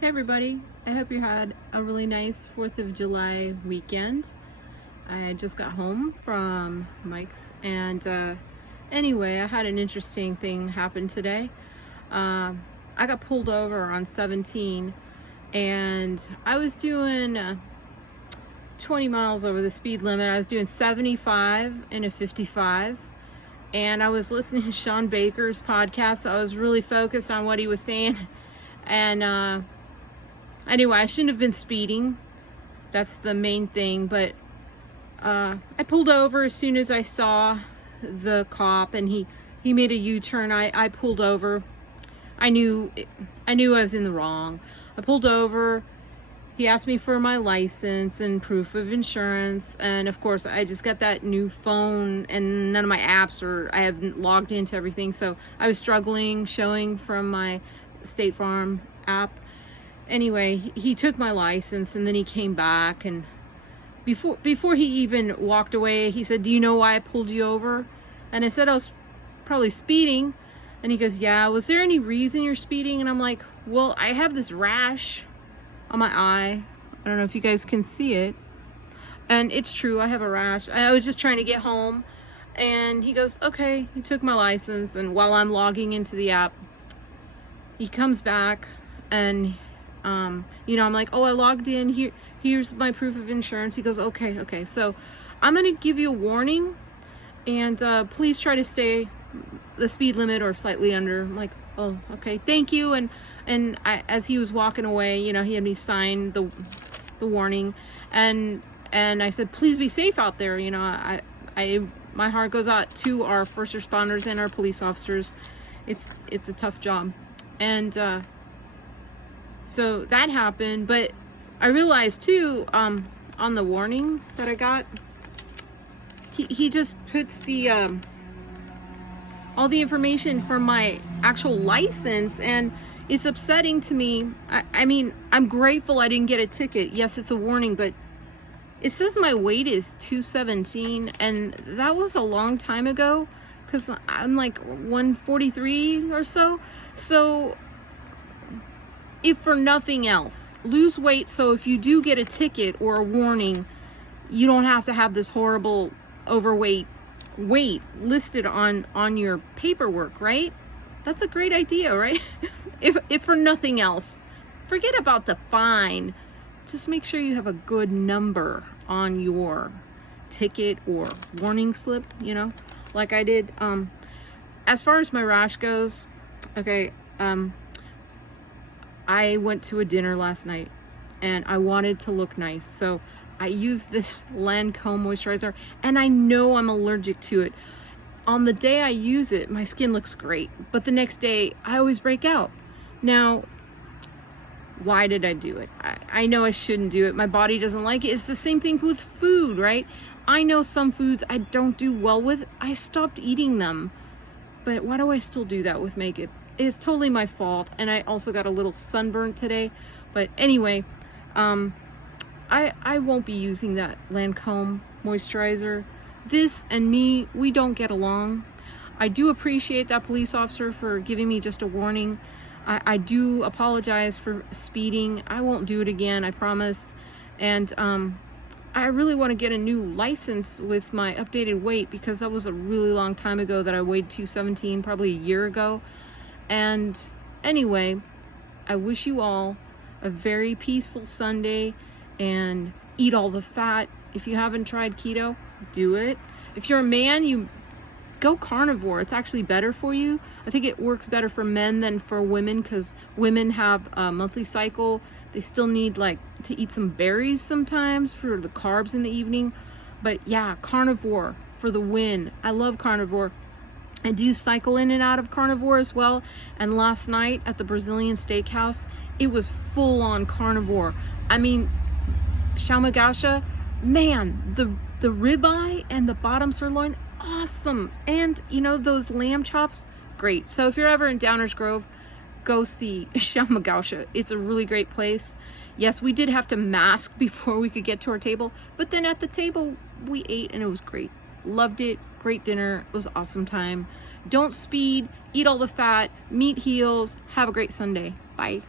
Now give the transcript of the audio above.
Hey everybody, I hope you had a really nice 4th of July weekend. I just got home from Mike's and anyway, I had an interesting thing happen today. I got pulled over on 17 and I was doing 20 miles over the speed limit. I was doing 75 in a 55 and I was listening to Shawn Baker's podcast, so I was really focused on what he was saying and anyway, I shouldn't have been speeding. That's the main thing. But I pulled over as soon as I saw the cop, and he made a U-turn. I pulled over. I knew I was in the wrong. I pulled over. He asked me for my license and proof of insurance, and of course I just got that new phone and none of my apps, or I haven't logged into everything, so I was struggling showing from my State Farm app. Anyway, he took my license and then he came back, and before he even walked away, he said, "Do you know why I pulled you over?" And I said I was probably speeding. And he goes, "Yeah, was there any reason you're speeding?" And I'm like, "Well, I have this rash on my eye. I don't know if you guys can see it." And it's true, I have a rash. I was just trying to get home. And he goes, "Okay." He took my license, and while I'm logging into the app, he comes back and I'm like, "Oh, I logged in. Here's my proof of insurance." He goes, okay. So I'm going to give you a warning, and please try to stay the speed limit or slightly under. I'm like, "Oh, okay, thank you." And as he was walking away, he had me sign the warning, and I said, "Please be safe out there." My heart goes out to our first responders and our police officers. It's a tough job, and so that happened. But I realized too, on the warning that I got, he just puts the all the information from my actual license, and it's upsetting to me. I mean, I'm grateful I didn't get a ticket. Yes, it's a warning, but it says my weight is 217, and that was a long time ago, because I'm like 143 or so. So if for nothing else, lose weight, so if you do get a ticket or a warning, you don't have to have this horrible overweight weight listed on your paperwork, right? That's a great idea, right? if for nothing else, forget about the fine. Just make sure you have a good number on your ticket or warning slip, like I did. As far as my rash goes, okay, I went to a dinner last night and I wanted to look nice, so I used this Lancome moisturizer, and I know I'm allergic to it. On the day I use it, my skin looks great, but the next day I always break out. Now, why did I do it? I know I shouldn't do it. My body doesn't like it. It's the same thing with food, right? I know some foods I don't do well with. I stopped eating them. But why do I still do that with makeup? It's totally my fault. And I also got a little sunburn today. But anyway, I won't be using that Lancome moisturizer. This and me, we don't get along. I do appreciate that police officer for giving me just a warning. I do apologize for speeding. I won't do it again, I promise. And I really want to get a new license with my updated weight, because that was a really long time ago that I weighed 217, probably a year ago. And anyway, I wish you all a very peaceful Sunday, and eat all the fat. If you haven't tried keto, do it. If you're a man, you go carnivore. It's actually better for you. I think it works better for men than for women, because women have a monthly cycle. They still need to eat some berries sometimes for the carbs in the evening. But yeah, carnivore for the win. I love carnivore. I do cycle in and out of carnivore as well. And last night at the Brazilian steakhouse, it was full on carnivore. I mean, Shawn Baker, man, the ribeye and the bottom sirloin, awesome. And those lamb chops, great. So if you're ever in Downers Grove, go see Shawn Baker. It's a really great place. Yes, we did have to mask before we could get to our table, but then at the table we ate and it was great. Loved it. Great dinner. It was an awesome time. Don't speed, eat all the fat, meat heals. Have a great Sunday. Bye.